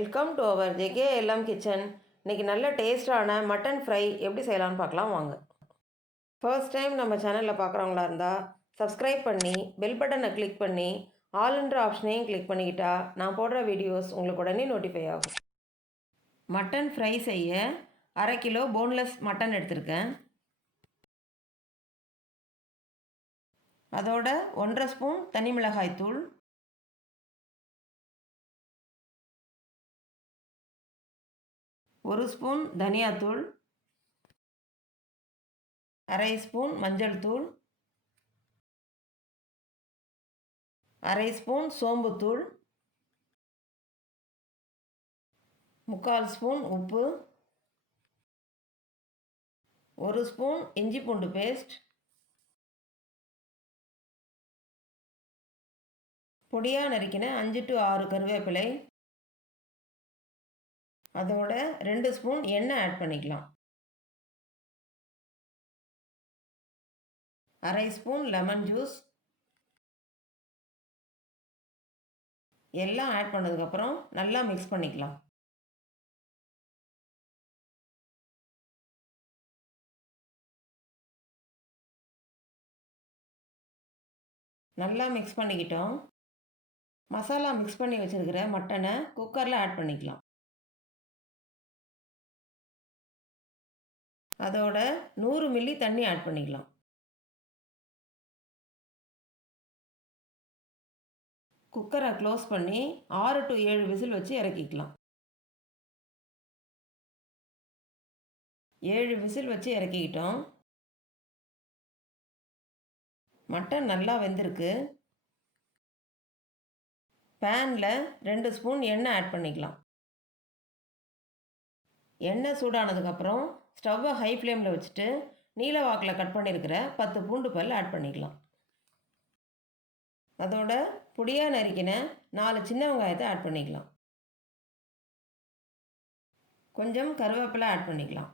Welcome to our JKLM kitchen. இன்றைக்கி நல்ல டேஸ்டான மட்டன் ஃப்ரை எப்படி செய்யலான்னு பார்க்கலாம் வாங்க. ஃபர்ஸ்ட் டைம் நம்ம சேனலில் பார்க்குறவங்களா இருந்தால் சப்ஸ்கிரைப் பண்ணி பெல் பட்டனை கிளிக் பண்ணி ஆல்ன்ற ஆப்ஷனையும் கிளிக் பண்ணிக்கிட்டா நான் போடுற வீடியோஸ் உங்களுக்கு உடனே நோட்டிஃபை ஆகும். மட்டன் ஃப்ரை செய்ய 1/2 கிலோ போன்லெஸ் மட்டன் எடுத்திருக்கேன். அதோட 1.5 ஸ்பூன் தனி மிளகாய் தூள், 1 ஸ்பூன் தனியாத்தூள், 1/2 ஸ்பூன் மஞ்சள் தூள், 1/2 ஸ்பூன் சோம்புத்தூள், 3/4 ஸ்பூன் உப்பு, 1 ஸ்பூன் இஞ்சி பூண்டு பேஸ்ட், பொடியாக நறுக்கின 5 to 6 கருவேப்பிலை, அதோட 2 ஸ்பூன் எண்ணெய் ஆட் பண்ணிக்கலாம். 1/2 ஸ்பூன் லெமன் ஜூஸ் எல்லாம் ஆட் பண்ணதுக்கப்புறம் நல்லா மிக்ஸ் பண்ணிக்கலாம். நல்லா மிக்ஸ் பண்ணிக்கிட்டோம். மசாலா மிக்ஸ் பண்ணி வச்சுருக்கிற மட்டனை குக்கரில் ஆட் பண்ணிக்கலாம். அதோட 100 மில்லி தண்ணி ஆட் பண்ணிக்கலாம். குக்கரை க்ளோஸ் பண்ணி 6 to 7 விசில் வச்சு இறக்கிக்கலாம். 7 விசில் வச்சு இறக்கிக்கிட்டோம். மட்டன் நல்லா வெந்திருக்கு. பேனில் 2 ஸ்பூன் எண்ணெய் ஆட் பண்ணிக்கலாம். எண்ணெய் சூடானதுக்கப்புறம் ஸ்டவ்வை ஹை ஃப்ளேமில் வச்சுட்டு நீல வாக்கில் கட் பண்ணியிருக்கிற 10 பூண்டு பல் ஆட் பண்ணிக்கலாம். அதோட பொடியாக நறுக்கின 4 சின்ன வெங்காயத்தை ஆட் பண்ணிக்கலாம். கொஞ்சம் கருவேப்பிலை ஆட் பண்ணிக்கலாம்.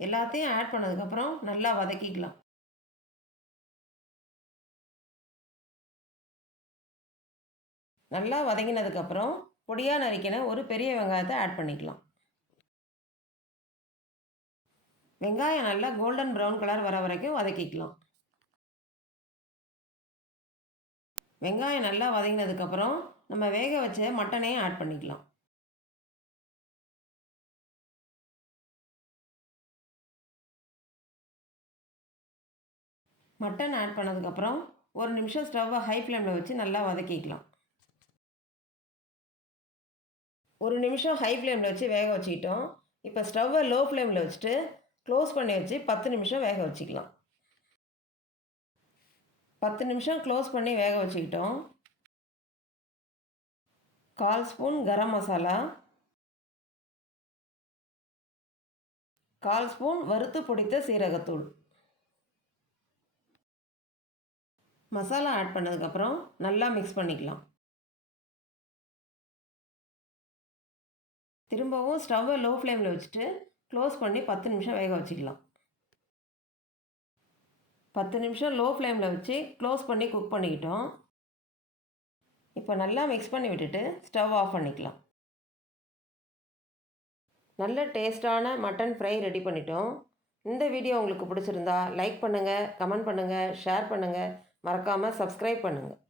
எல்லாத்தையும் ஆட் பண்ணதுக்கப்புறம் நல்லா வதக்கிக்கலாம். நல்லா வதங்கினதுக்கப்புறம் பொடியாக நறுக்கின ஒரு பெரிய வெங்காயத்தை ஆட் பண்ணிக்கலாம். வெங்காயம் நல்லா கோல்டன் ப்ரௌன் கலர் வர வரைக்கும் வதக்கிக்கலாம். வெங்காயம் நல்லா வதங்கினதுக்கப்புறம் நம்ம வேக வச்ச மட்டனையும் ஆட் பண்ணிக்கலாம். மட்டன் ஆட் பண்ணதுக்கப்புறம் 1 நிமிஷம் ஸ்டவ்வை ஹை ஃப்ளேமில் வச்சு நல்லா வதக்கிக்கலாம். 1 நிமிஷம் ஹை ஃப்ளேமில் வச்சு வேக வச்சுக்கிட்டோம். இப்போ ஸ்டவ்வை லோ ஃப்ளேமில் வச்சுட்டு க்ளோஸ் பண்ணி வச்சு 10 நிமிஷம் வேக வச்சுக்கலாம். 10 நிமிஷம் க்ளோஸ் பண்ணி வேக வச்சுக்கிட்டோம். 1/4 ஸ்பூன் கரம் மசாலா, 1/4 ஸ்பூன் வறுத்து பொடித்த சீரகத்தூள். மசாலா ஆட் பண்ணதுக்கப்புறம் நல்லா மிக்ஸ் பண்ணிக்கலாம். திரும்பவும் ஸ்டவ்வை லோ ஃப்ளேமில் வச்சுட்டு க்ளோஸ் பண்ணி 10 நிமிஷம் வேக வச்சுக்கலாம். 10 நிமிஷம் லோ ஃப்ளேமில் வச்சு க்ளோஸ் பண்ணி குக் பண்ணிக்கிட்டோம். இப்போ நல்லா மிக்ஸ் பண்ணி விட்டுட்டு ஸ்டவ் ஆஃப் பண்ணிக்கலாம். நல்ல டேஸ்டான மட்டன் ஃப்ரை ரெடி பண்ணிட்டோம். இந்த வீடியோ உங்களுக்கு பிடிச்சிருந்தா லைக் பண்ணுங்கள், கமெண்ட் பண்ணுங்கள், ஷேர் பண்ணுங்கள், மறக்காமல் சப்ஸ்கிரைப் பண்ணுங்கள்.